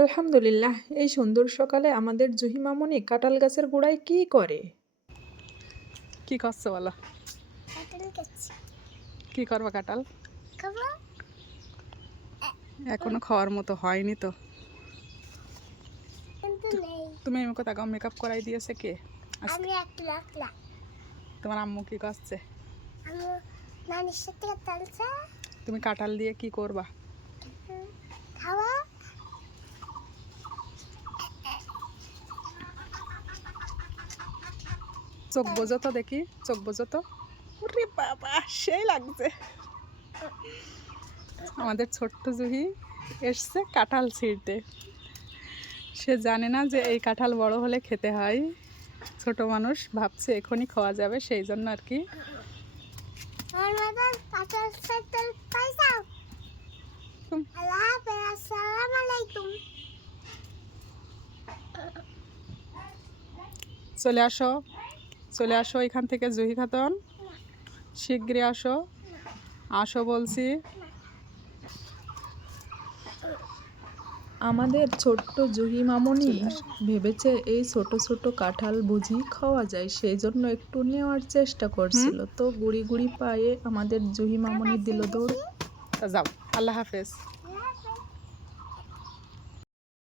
আলহামদুলিল্লাহ, এই সুন্দর সকালে আমাদের জুহি মামুনি কাঁঠাল গাছের গোড়ায় কি করে? কি করছো বলো? কাঁঠাল খাচ্ছি। কি করবা কাঁঠাল? খাবো? এখনো খাওয়ার মতো হয়নি তো। কিন্তু নেই। তুমি আমাকে তাকাও, মেকআপ করাই দিয়েছে কে? আমি একলা। তোমার আম্মু কি করছে? আমি নানির সাথে খেলছে। তুমি কাঁঠাল দিয়ে কি করবা? খাওয়া? চোখ বোঝো তো দেখি, চোখ বোঝো তো। ওরে বাবা, সেই লাগছে। আমাদের ছোট্ট জুহি এসছে কাঁঠাল ছিঁড়তে। সে জানে না যে এই কাঁঠাল বড় হলে খেতে হয়। ছোট মানুষ ভাবছে এখনই খাওয়া যাবে, সেই জন্য আর কি। কাঁঠাল পাইছাও? আল্লাহ হাফেজ, আসসালামু আলাইকুম। চলে আসো এখান থেকে জুহি খাতুন, শিগগিরই আসো। আসো বলছি। আমাদের ছোট্ট জুহি মামুনি ভেবেছে এই ছোট ছোট কাঁঠাল বুঝি খাওয়া যায়, সেই জন্য একটু নেওয়ার চেষ্টা করছিল। তো গুড়ি গুড়ি পায়ে আমাদের জুহি মামুনি দিল দৌড়। যাও, আল্লাহ হাফেজ।